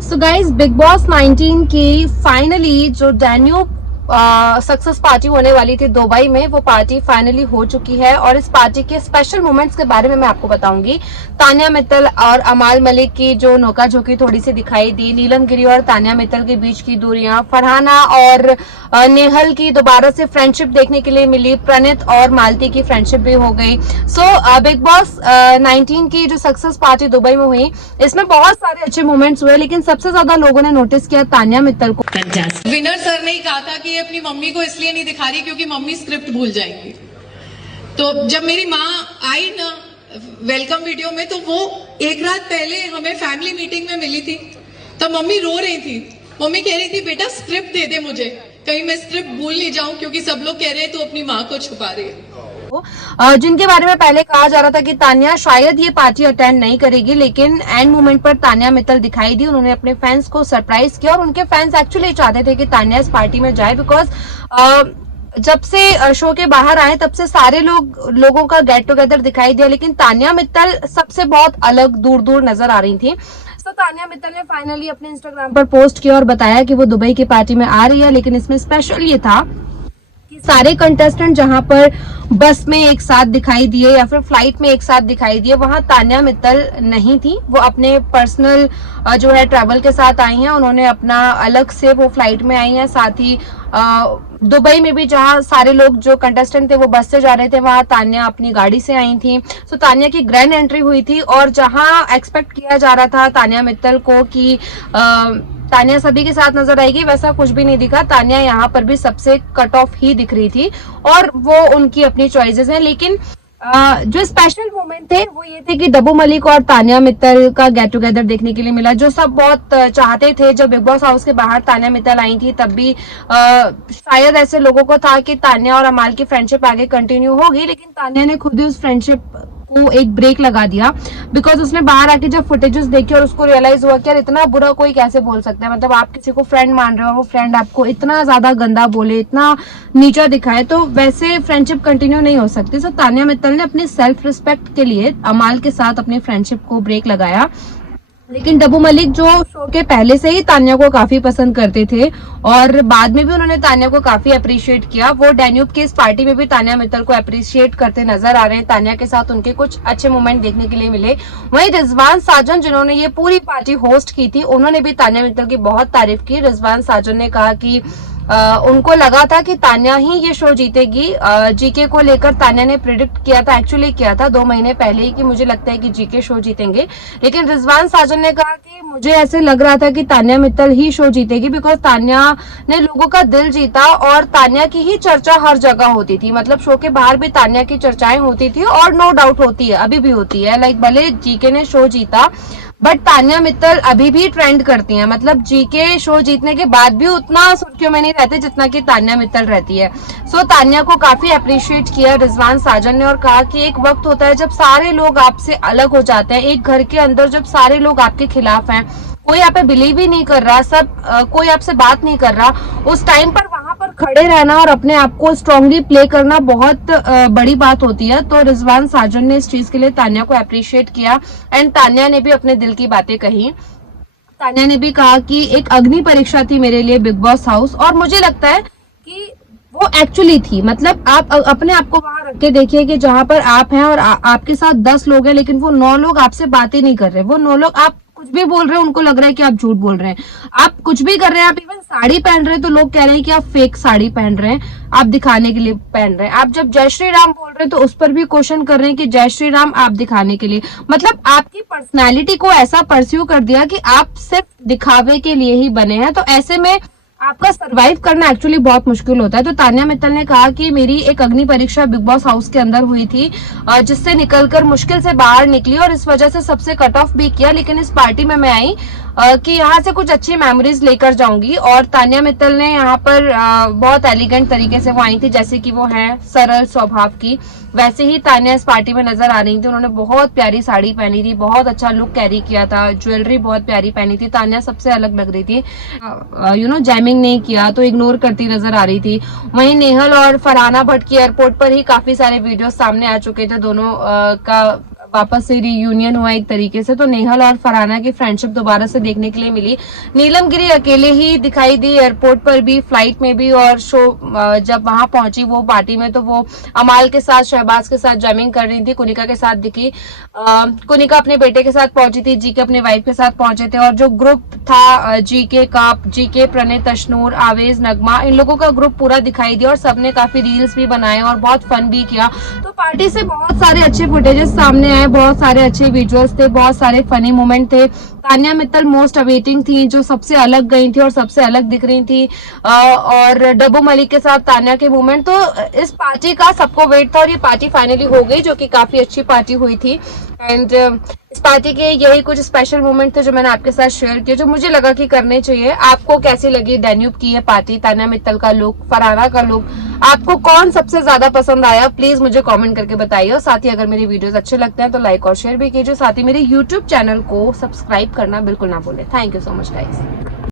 So guys big boss 19 की finally जो Danube success party होने वाली थी दुबई में, वो पार्टी फाइनली हो चुकी है और इस पार्टी के स्पेशल मोमेंट्स के बारे में मैं आपको बताऊंगी। तान्या मित्तल और अमाल मलिक की जो नोकाझोंकी थोड़ी सी दिखाई दी, नीलम गिरी और तान्या मित्तल के बीच की दूरियां, फरहाना और नेहल की दोबारा से फ्रेंडशिप देखने के लिए मिली, प्रणीत और मालती की फ्रेंडशिप भी हो गई। सो बिग बॉस 19 की जो सक्सेस पार्टी दुबई में हुई, इसमें बहुत सारे अच्छे मोमेंट्स हुए, लेकिन सबसे ज्यादा लोगों ने नोटिस किया तान्या मित्तल को। विनर सर ने ही कहा था कि ये अपनी मम्मी को इसलिए नहीं दिखा रही क्योंकि मम्मी स्क्रिप्ट भूल जाएंगी। तो जब मेरी माँ आई ना वेलकम वीडियो में, तो वो एक रात पहले हमें फैमिली मीटिंग में मिली थी, तब मम्मी रो रही थी। मम्मी कह रही थी बेटा स्क्रिप्ट दे दे मुझे, कहीं मैं स्क्रिप्ट भूल नहीं जाऊं, क्योंकि सब लोग कह रहे हैं तो अपनी माँ को छुपा रही है। जिनके बारे में पहले कहा जा रहा था कि तान्या शायद ये पार्टी अटेंड नहीं करेगी, लेकिन एंड मोमेंट पर तान्या मित्तल दिखाई दी। उन्होंने अपने फैंस को सरप्राइज किया और उनके फैंस एक्चुअली चाहते थे कि तान्या इस पार्टी में जाए, बिकॉज जब से शो के बाहर आए तब से सारे लोगों का गेट टुगेदर दिखाई दिया, लेकिन तान्या मित्तल सबसे बहुत अलग दूर दूर नजर आ रही थी। तो तान्या मित्तल ने फाइनली अपने इंस्टाग्राम पर पोस्ट किया और बताया कि वो दुबई की पार्टी में आ रही है, लेकिन इसमें स्पेशल ये था कि सारे कंटेस्टेंट जहां पर बस में एक साथ दिखाई दिए या फिर फ्लाइट में एक साथ दिखाई दिए, वहां तान्या मित्तल नहीं थी। वो अपने पर्सनल जो है ट्रैवल के साथ आई हैं। उन्होंने अपना अलग से वो फ्लाइट में आई हैं। साथ ही दुबई में भी जहां सारे लोग जो कंटेस्टेंट थे वो बस से जा रहे थे, वहां तान्या अपनी गाड़ी से आई थी। सो तान्या की ग्रैंड एंट्री हुई थी और जहां एक्सपेक्ट किया जा रहा था तान्या मित्तल को कि तान्या सभी के साथ नजर आएगी, वैसा कुछ भी नहीं दिखा। तान्या यहाँ पर भी सबसे कट ऑफ ही दिख रही थी और वो उनकी अपनी चॉइसेस हैं। लेकिन जो स्पेशल मोमेंट थे वो ये थे कि डब्बू मलिक और तान्या मित्तल का गेट टुगेदर देखने के लिए मिला, जो सब बहुत चाहते थे। जब बिग बॉस हाउस के बाहर तान्या मित्तल आई थी तब भी शायद ऐसे लोगों को था कि तान्या और अमाल की फ्रेंडशिप आगे कंटिन्यू होगी, लेकिन तान्या ने खुद ही उस फ्रेंडशिप को एक ब्रेक लगा दिया, बिकॉज उसने बाहर आके जब फुटेजेस देखी और उसको रियलाइज हुआ कि यार इतना बुरा कोई कैसे बोल सकता है। मतलब आप किसी को फ्रेंड मान रहे हो, वो फ्रेंड आपको इतना ज्यादा गंदा बोले, इतना नीचा दिखाए, तो वैसे फ्रेंडशिप कंटिन्यू नहीं हो सकती। सो तान्या मित्तल ने अपनी सेल्फ रिस्पेक्ट के लिए अमाल के साथ अपनी फ्रेंडशिप को ब्रेक लगाया। लेकिन डब्बू मलिक जो शो के पहले से ही तान्या को काफी पसंद करते थे और बाद में भी उन्होंने तान्या को काफी अप्रिशिएट किया। वो डैन्यूब की इस पार्टी में भी तान्या मित्तल को अप्रिशिएट करते नजर आ रहे हैं। तान्या के साथ उनके कुछ अच्छे मोमेंट देखने के लिए मिले। वहीं रिजवान साजन, जिन्होंने ये पूरी पार्टी होस्ट की थी, उन्होंने भी तान्या मित्तल की बहुत तारीफ की। रिजवान साजन ने कहा कि उनको लगा था कि तान्या ही ये शो जीतेगी। जीके को लेकर तान्या ने प्रिडिक्ट किया था, एक्चुअली किया था 2 महीने पहले ही, कि मुझे लगता है कि जीके शो जीतेंगे। लेकिन रिजवान साजन ने कहा कि मुझे ऐसे लग रहा था कि तान्या मित्तल ही शो जीतेगी, बिकॉज तान्या ने लोगों का दिल जीता और तान्या की ही चर्चा हर जगह होती थी। मतलब शो के बाहर भी तान्या की चर्चाएं होती थी और नो डाउट होती है, अभी भी होती है। लाइक भले जीके ने शो जीता, बट तान्या मित्तल अभी भी ट्रेंड करती हैं। मतलब जीके शो जीतने के बाद भी उतना सुर्खियों में नहीं रहते जितना कि तान्या मित्तल रहती है। सो तान्या को काफी अप्रिशिएट किया रिजवान साजन ने और कहा कि एक वक्त होता है जब सारे लोग आपसे अलग हो जाते हैं। एक घर के अंदर जब सारे लोग आपके खिलाफ हैं, कोई आप पे बिलीव ही नहीं कर रहा, कोई आपसे बात नहीं कर रहा, उस टाइम पर वहां पर खड़े रहना और अपने आप को स्ट्रांगली प्ले करना बहुत बड़ी बात होती है। तो रिजवान साजन ने इस चीज के लिए तान्या को अप्रिशिएट किया एंड तान्या ने भी अपने दिल की बातें कही। तान्या ने भी कहा कि एक अग्नि परीक्षा थी मेरे लिए बिग बॉस हाउस, और मुझे लगता है कि वो एक्चुअली थी। मतलब आप अपने आप को वहां रख के देखिए कि जहां पर आप हैं और आपके साथ 10 लोग हैं, लेकिन वो 9 लोग आपसे बातें नहीं कर रहे। वो 9 लोग, आप कुछ भी बोल रहे हैं उनको लग रहा है कि आप झूठ बोल रहे हैं। आप कुछ भी कर रहे हैं, आप इवन साड़ी पहन रहे हैं तो लोग कह रहे हैं कि आप फेक साड़ी पहन रहे हैं, आप दिखाने के लिए पहन रहे हैं। आप जब जय श्री राम बोल रहे हैं तो उस पर भी क्वेश्चन कर रहे हैं कि जय श्री राम आप दिखाने के लिए। मतलब आपकी पर्सनैलिटी को ऐसा परस्यू कर दिया कि आप सिर्फ दिखावे के लिए ही बने हैं। तो ऐसे में आपका सरवाइव करना एक्चुअली बहुत मुश्किल होता है। तो तान्या मित्तल ने कहा कि मेरी एक अग्नि परीक्षा बिग बॉस हाउस के अंदर हुई थी, जिससे निकलकर मुश्किल से बाहर निकली और इस वजह से सबसे कट ऑफ भी किया। लेकिन इस पार्टी में मैं आई कि यहाँ से कुछ अच्छी मेमोरीज लेकर जाऊंगी। और तान्या मित्तल ने यहाँ पर बहुत एलिगेंट तरीके से वो आई थी, जैसे कि वो है सरल स्वभाव की, वैसे ही तान्या इस पार्टी में नजर आ रही थी। उन्होंने बहुत प्यारी साड़ी पहनी थी, बहुत अच्छा लुक कैरी किया था, ज्वेलरी बहुत प्यारी पहनी थी। तान्या सबसे अलग लग रही थी। जैमिंग नहीं किया तो इग्नोर करती नजर आ रही थी। वहीं नेहल और फरहाना भट्ट की एयरपोर्ट पर ही काफी सारे वीडियो सामने आ चुके थे, दोनों का वापस से रियूनियन हुआ एक तरीके से, तो नेहल और फरहाना की फ्रेंडशिप दोबारा से देखने के लिए मिली। नीलम गिरी अकेले ही दिखाई दी एयरपोर्ट पर भी, फ्लाइट में भी, और शो जब वहां पहुंची वो पार्टी में तो वो अमाल के साथ, शहबाज के साथ जमिंग कर रही थी, कुनिका के साथ दिखी। कुनिका अपने बेटे के साथ पहुंची थी, जीके अपने वाइफ के साथ पहुंचे थे, और जो ग्रुप था जीके का, जीके, प्रणय, तशनूर, आवेज, नगमा, इन लोगों का ग्रुप पूरा दिखाई दिया और सबने काफी रील्स भी बनाए और बहुत फन भी किया। तो पार्टी से बहुत सारे अच्छे फुटेजेस सामने आए, बहुत सारे अच्छे विजुअल्स थे, बहुत सारे फनी मोमेंट थे। तान्या मित्तल मोस्ट अवेटिंग थी, जो सबसे अलग गई थी और सबसे अलग दिख रही थी, और डब्बू मलिक के साथ तान्या के मोमेंट। तो इस पार्टी का सबको वेट था और ये पार्टी फाइनली हो गई, जो कि काफी अच्छी पार्टी हुई थी। एंड इस पार्टी के यही कुछ स्पेशल मोमेंट थे जो मैंने आपके साथ शेयर किए, जो मुझे लगा कि करने चाहिए। आपको कैसी लगी डैन्यूब की ये पार्टी, तान्या मित्तल का लुक, फरहाना का लुक, आपको कौन सबसे ज्यादा पसंद आया, प्लीज मुझे कमेंट करके बताइए। और साथ ही अगर मेरी वीडियोस अच्छे लगते हैं तो लाइक और शेयर भी कीजिए। साथ ही मेरे यूट्यूब चैनल को सब्सक्राइब करना बिल्कुल ना भूलें। Thank you so much guys.